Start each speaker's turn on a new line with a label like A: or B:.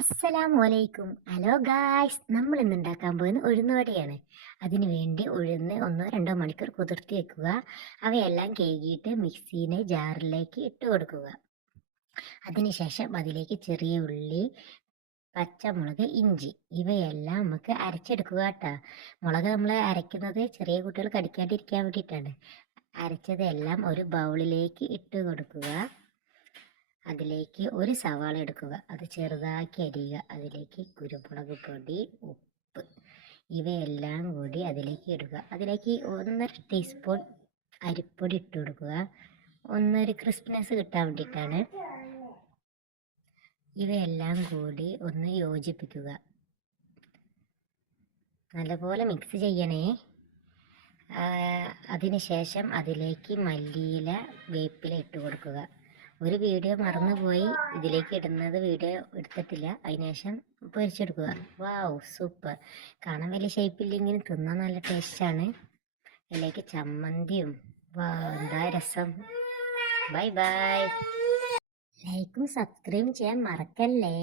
A: അസ്സലാമു വലൈക്കും hello guys നമ്മൾ ഇന്ന് ഉണ്ടാക്കാൻ പോകുന്ന ഉഴുന്ന് വടയാണ് അതിനു വേണ്ടി ഉഴുന്ന് ഒന്നോ രണ്ടോ മണിക്കൂർ കുതിർത്തി വെക്കുക. അവയെല്ലാം കേകിയിട്ട് മിക്സീനെ ജാറിലേക്ക് ഇട്ട് കൊടുക്കുക. അതിനുശേഷം അതിലേക്ക് ചെറിയ ഉള്ളി പച്ചമുളക് ഇഞ്ചി ഇവയെല്ലാം നമുക്ക് അരച്ചെടുക്കുക കേട്ടോ. മുളക് നമ്മൾ അരയ്ക്കുന്നത് ചെറിയ കുട്ടികൾ കടിക്കാണ്ടിരിക്കാൻ വേണ്ടിയിട്ടാണ്. അരച്ചതെല്ലാം ഒരു ബൗളിലേക്ക് ഇട്ട് കൊടുക്കുക. അതിലേക്ക് ഒരു സവാള എടുക്കുക. അത് ചെറുതാക്കി അരിയുക. അതിലേക്ക് കുരുമുളക് പൊടി ഉപ്പ് ഇവയെല്ലാം കൂടി അതിലേക്ക് ഇടുക. അതിലേക്ക് ഒന്നര ടീസ്പൂൺ അരിപ്പൊടി ഇട്ട് കൊടുക്കുക. ഒന്നൊരു ക്രിസ്പിനെസ് കിട്ടാൻ വേണ്ടിയിട്ടാണ്. ഇവയെല്ലാം കൂടി ഒന്ന് യോജിപ്പിക്കുക. നല്ലപോലെ മിക്സ് ചെയ്യണേ. അതിനുശേഷം അതിലേക്ക് മല്ലിയില വേപ്പില ഇട്ട് കൊടുക്കുക. ഒരു വീഡിയോ മറന്നുപോയി. ഇതിലേക്ക് ഇടുന്നത് വീഡിയോ എടുത്തിട്ടില്ല. അതിനുശേഷം പൊരിച്ചെടുക്കുക. Wow super. കാണാൻ വലിയ ഷേപ്പില്ലെങ്കിലും തിന്നാൻ നല്ല ടേസ്റ്റാണ് അതിലേക്ക് ചമ്മന്തിയും വാ എന്താ രസം. ബൈ ബൈ ലൈക്കും സബ്സ്ക്രൈബും ചെയ്യാൻ മറക്കല്ലേ?